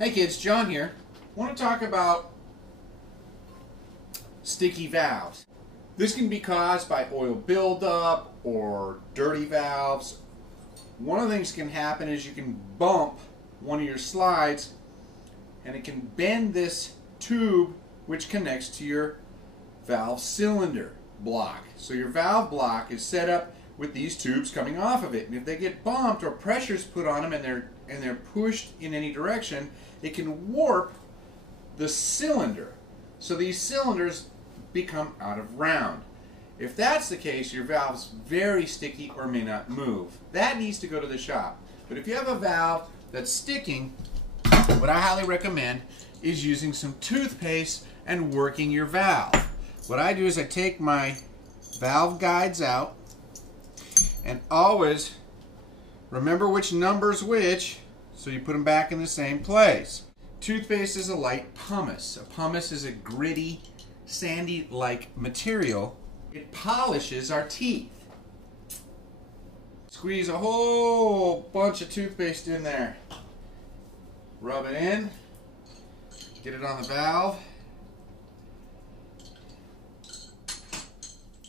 Hey kids, John here. I want to talk about sticky valves. This can be caused by oil buildup or dirty valves. One of the things that can happen is you can bump one of your slides and it can bend this tube which connects to your valve cylinder block. So your valve block is set up with these tubes coming off of it, and if they get bumped or pressure's put on them and they're pushed in any direction, it can warp the cylinder. So these cylinders become out of round. If that's the case, your valve's very sticky or may not move. That needs to go to the shop. But if you have a valve that's sticking, what I highly recommend is using some toothpaste and working your valve. What I do is I take my valve guides out and always remember which number's which, so you put them back in the same place. Toothpaste is a light pumice. A pumice is a gritty, sandy-like material. It polishes our teeth. Squeeze a whole bunch of toothpaste in there. Rub it in. Get it on the valve.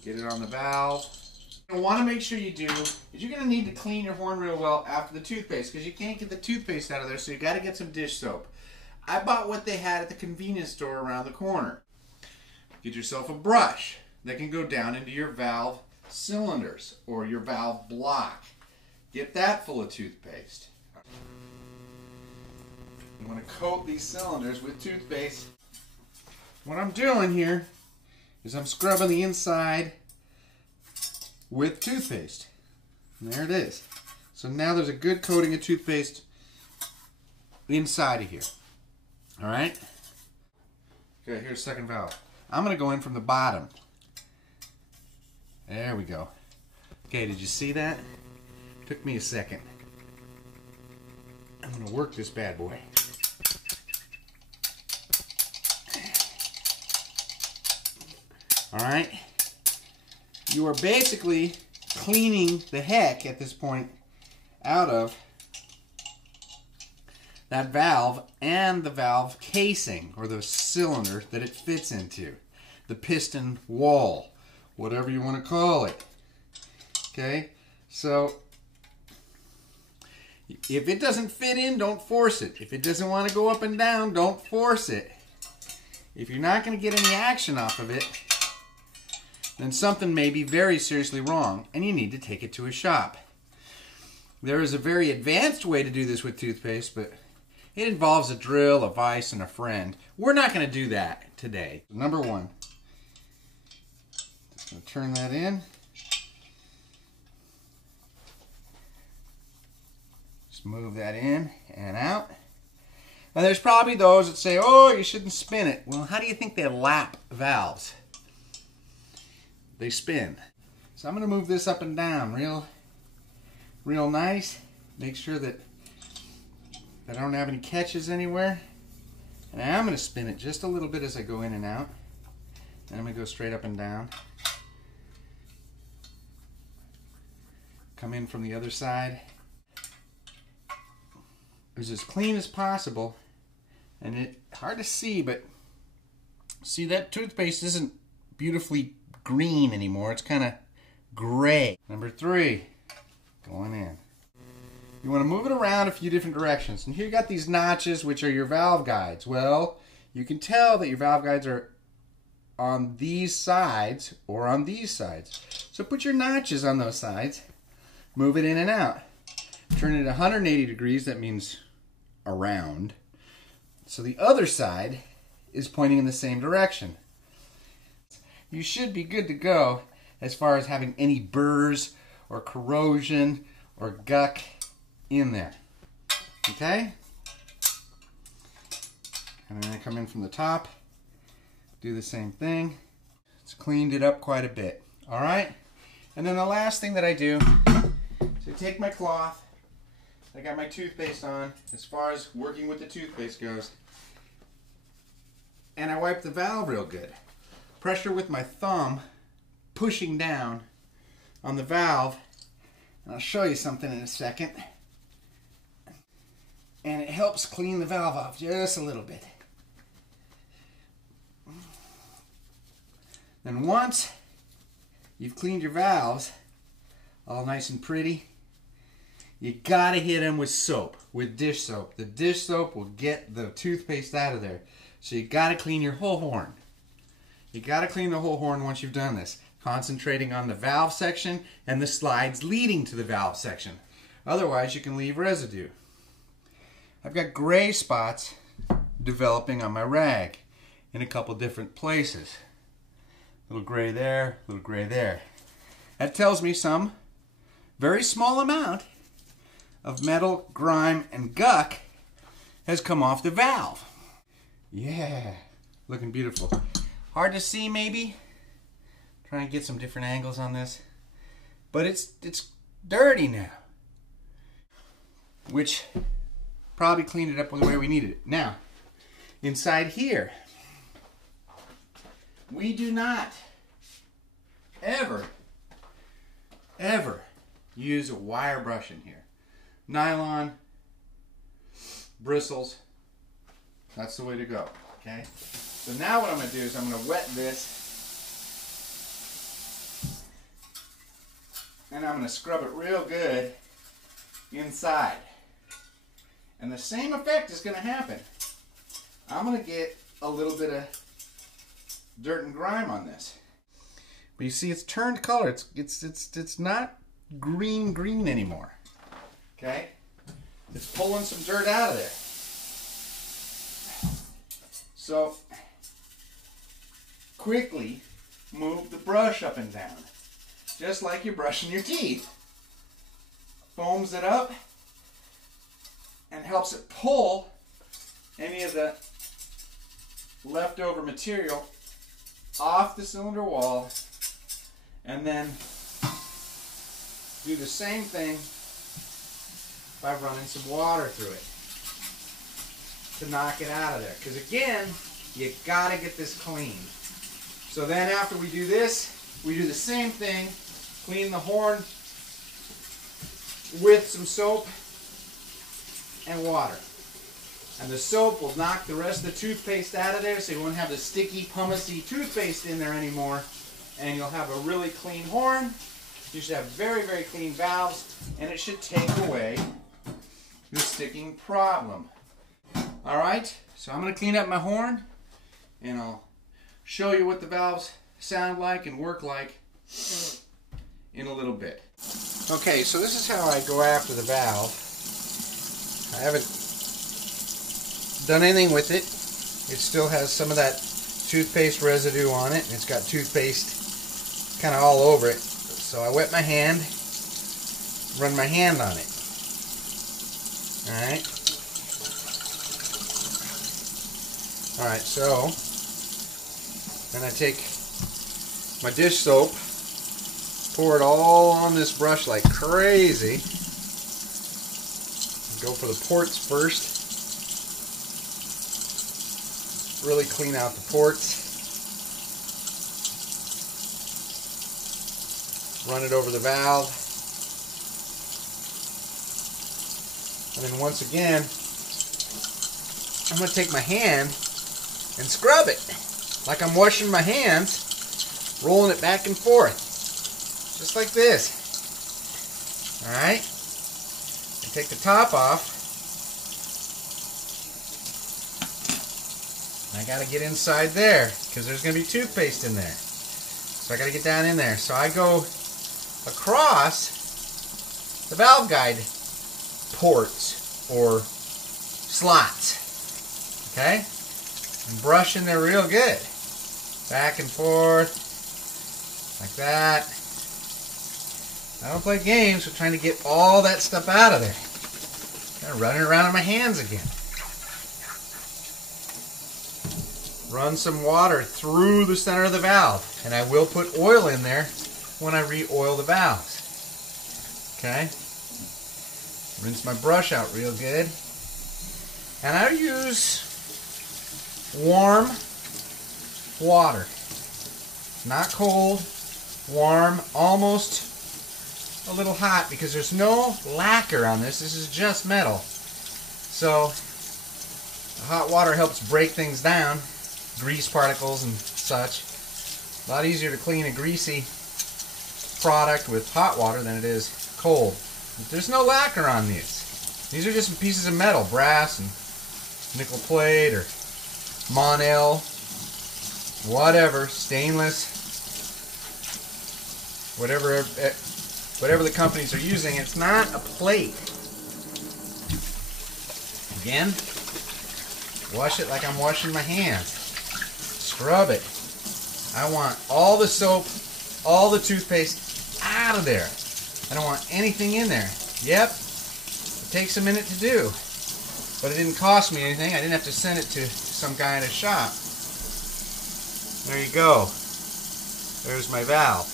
Get it on the valve. What you want to make sure you do is you're going to need to clean your horn real well after the toothpaste, because you can't get the toothpaste out of there, so you got to get some dish soap. I bought what they had at the convenience store around the corner. Get yourself a brush that can go down into your valve cylinders or your valve block. Get that full of toothpaste. You want to coat these cylinders with toothpaste. What I'm doing here is I'm scrubbing the inside with toothpaste. And there it is. So now there's a good coating of toothpaste inside of here. Alright? Okay, here's the second valve. I'm going to go in from the bottom. There we go. Okay, did you see that? Took me a second. I'm going to work this bad boy. Alright? You are basically cleaning the heck at this point out of that valve and the valve casing, or the cylinder that it fits into. The piston wall, whatever you want to call it. Okay? So, if it doesn't fit in, don't force it. If it doesn't want to go up and down, don't force it. If you're not going to get any action off of it, then something may be very seriously wrong, and you need to take it to a shop. There is a very advanced way to do this with toothpaste, but it involves a drill, a vise, and a friend. We're not going to do that today. Number one, just going to turn that in. Just move that in and out. Now there's probably those that say, oh, you shouldn't spin it. Well, how do you think they lap valves? They spin. So I'm going to move this up and down real nice. Make sure that I don't have any catches anywhere. And I'm going to spin it just a little bit as I go in and out. Then I'm going to go straight up and down. Come in from the other side. It was as clean as possible. And it's hard to see, but see, that toothpaste isn't beautifully green anymore. It's kind of gray. Number three, going in. You want to move it around a few different directions. And here you got these notches, which are your valve guides. Well, you can tell that your valve guides are on these sides or on these sides. So put your notches on those sides. Move it in and out. Turn it 180 degrees. That means around. So the other side is pointing in the same direction. You should be good to go as far as having any burrs or corrosion or guck in there. Okay? And then I come in from the top, do the same thing. It's cleaned it up quite a bit. Alright? And then the last thing that I do is I take my cloth, I got my toothpaste on as far as working with the toothpaste goes, and I wipe the valve real good. Pressure with my thumb, pushing down on the valve, and I'll show you something in a second. And it helps clean the valve off just a little bit. Then once you've cleaned your valves all nice and pretty, you gotta hit them with soap, with dish soap. The dish soap will get the toothpaste out of there. So you gotta clean your whole horn. You gotta clean the whole horn once you've done this, concentrating on the valve section and the slides leading to the valve section. Otherwise you can leave residue. I've got gray spots developing on my rag in a couple different places. Little gray there, little gray there. That tells me some very small amount of metal, grime, and guck has come off the valve. Yeah, looking beautiful. Hard to see maybe. Trying to get some different angles on this. But it's dirty now. Which probably cleaned it up the way we needed it. Now, inside here, we do not ever use a wire brush in here. Nylon, bristles, that's the way to go, okay? So now what I'm going to do is I'm going to wet this and I'm going to scrub it real good inside. And the same effect is going to happen. I'm going to get a little bit of dirt and grime on this. But you see it's turned color. It's not green anymore. Okay? It's pulling some dirt out of there. So quickly move the brush up and down. Just like you're brushing your teeth. Foams it up and helps it pull any of the leftover material off the cylinder wall, and then do the same thing by running some water through it to knock it out of there. Because again, you gotta get this clean. So then after we do this, we do the same thing, clean the horn with some soap and water. And the soap will knock the rest of the toothpaste out of there, so you won't have the sticky, pumicey toothpaste in there anymore. And you'll have a really clean horn. You should have very, very clean valves, and it should take away the sticking problem. Alright, so I'm going to clean up my horn, and I'll show you what the valves sound like and work like in a little bit. Okay, so this is how I go after the valve. I haven't done anything with it. It still has some of that toothpaste residue on it, and it's got toothpaste kind of all over it. So I wet my hand, run my hand on it. Alright. Alright, so then I take my dish soap, pour it all on this brush like crazy. Go for the ports first. Really clean out the ports. Run it over the valve. And then once again, I'm going to take my hand and scrub it. Like I'm washing my hands, rolling it back and forth. Just like this. Alright? And take the top off. I got to get inside there because there's going to be toothpaste in there. So I got to get down in there. So I go across the valve guide ports or slots. Okay? And brush in there real good. Back and forth. Like that. I don't play games with trying to get all that stuff out of there. Kind of running around in my hands again. Run some water through the center of the valve, and I will put oil in there when I re-oil the valves. Okay? Rinse my brush out real good. And I use warm water. Not cold, warm, almost a little hot, because there's no lacquer on this. This is just metal. So the hot water helps break things down, grease particles and such. A lot easier to clean a greasy product with hot water than it is cold. But there's no lacquer on these. These are just pieces of metal, brass and nickel plate or Monel, whatever, stainless, whatever the companies are using. It's not a plate. Again, wash it like I'm washing my hands. Scrub it. I want all the soap, all the toothpaste out of there. I don't want anything in there. Yep, it takes a minute to do, but it didn't cost me anything. I didn't have to send it to some guy in a shop. There you go. There's my valve.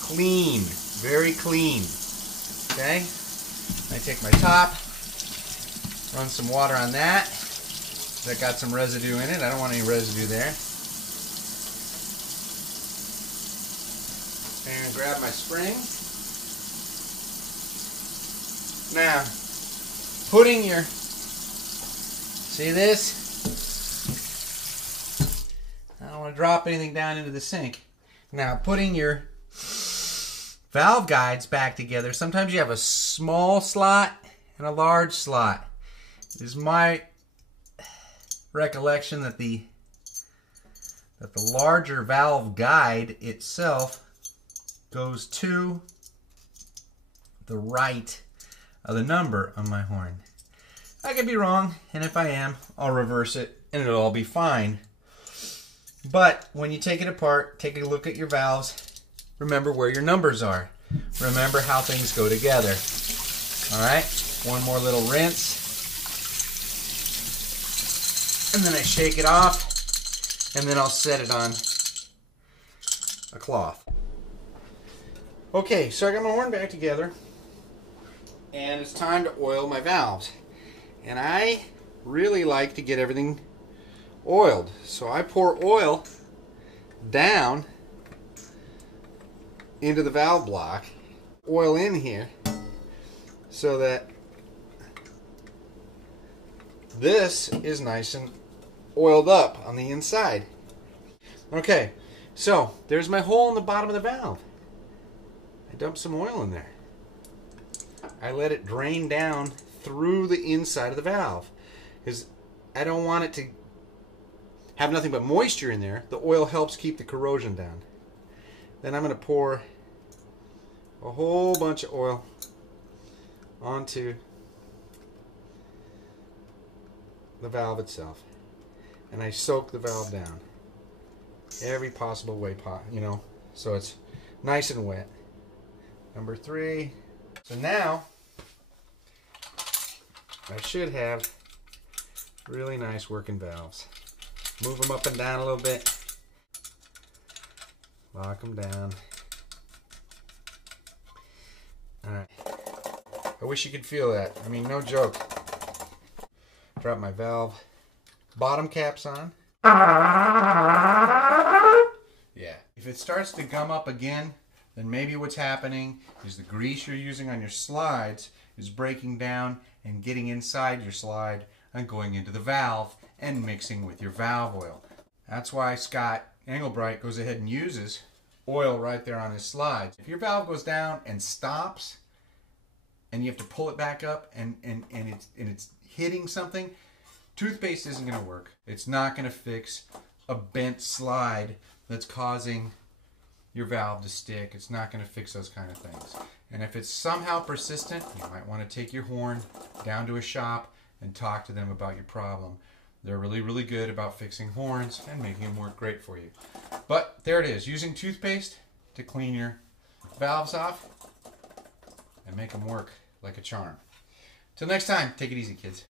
Clean, very clean. Okay, I take my top, run some water on that. That got some residue in it. I don't want any residue there. And grab my spring. Now, putting your, see this? I don't want to drop anything down into the sink. Now, putting your valve guides back together, sometimes you have a small slot and a large slot. It is my recollection that the larger valve guide itself goes to the right of the number on my horn. I could be wrong, and if I am, I'll reverse it and it'll all be fine. But when you take it apart, take a look at your valves, remember where your numbers are. Remember how things go together. Alright, one more little rinse. And then I shake it off, and then I'll set it on a cloth. Okay, so I got my horn back together, and it's time to oil my valves. And I really like to get everything oiled. So I pour oil down into the valve block, oil in here, so that this is nice and oiled up on the inside. Okay, so there's my hole in the bottom of the valve. I dumped some oil in there. I let it drain down through the inside of the valve because I don't want it to have nothing but moisture in there. The oil helps keep the corrosion down. Then I'm going to pour a whole bunch of oil onto the valve itself, and I soak the valve down every possible way, so it's nice and wet. Number 3. So now I should have really nice working valves. Move them up and down a little bit. Lock them down. Alright. I wish you could feel that. I mean, no joke. Drop my valve bottom caps on. Yeah. If it starts to gum up again, then maybe what's happening is the grease you're using on your slides is breaking down and getting inside your slide and going into the valve and mixing with your valve oil. That's why Scott Engelbright goes ahead and uses oil right there on his slides. If your valve goes down and stops and you have to pull it back up and it's hitting something, toothpaste isn't going to work. It's not going to fix a bent slide that's causing your valve to stick. It's not going to fix those kind of things. And if it's somehow persistent, you might want to take your horn down to a shop and talk to them about your problem. They're really, really good about fixing horns and making them work great for you. But there it is, using toothpaste to clean your valves off and make them work like a charm. Till next time, take it easy, kids.